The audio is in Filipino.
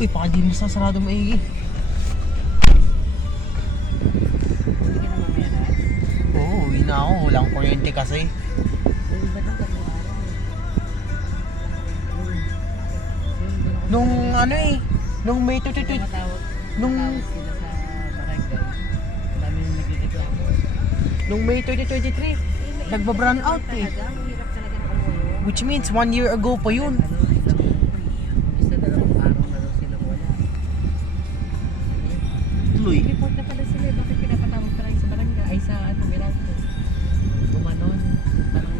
Uy, baka di mo sasarado maigi. Hindi ka na mamaya. Oo, uwi na ako. Walang kuryente kasi. Uy, ba't ang tatlong araw eh? Nung ano eh, nung May 22, Matawag nung, sila sa barangay. Ang dami yung nagreklamo. nung May 2023, nagba-brown out eh. Talaga, ang hirap talaga ng umuwi. Which means 1 year ago pa yun. Isa dalawang araw na daw sila wala. Tuloy. Report na pala sila, bakit pinapatawag pa rin sa barangay? Ay sa ano, Meralco. Gumanon. Parang